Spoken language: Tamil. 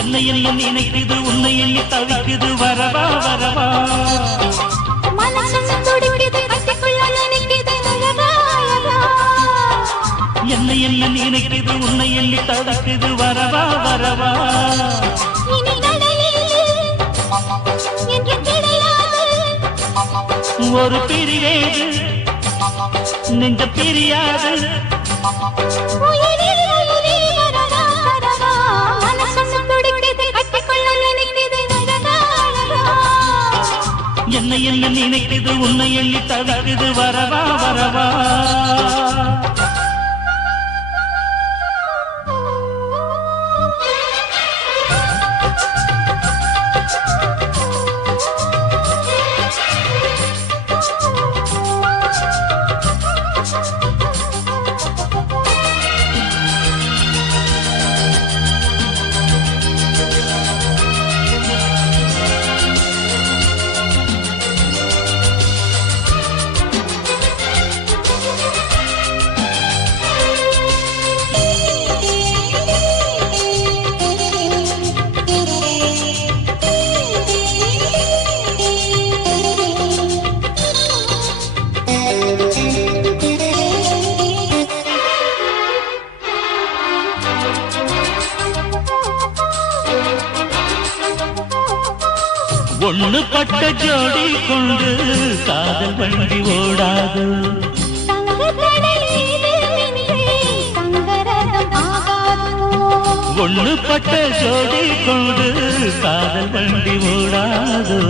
என்னை என்ன நினைக்குது உன்னை எண்ணி தவிக்குது வரவா வரவா என்னை என்ன நினைக்குது உன்னை எண்ணி தவிக்குது வரவா வரவா ஒரு பிரிவேது நெஞ்ச பிரியாது என்னை என்ன நினைக்குது உன்னை எண்ணி தவிக்குது வரவா வரவா ஒண்ணு பட்ட ஜோடி கொண்டு காதல் வண்டி ஓடாது ஒண்ணு பட்ட ஜோடி கொண்டு காதல் வண்டி ஓடாது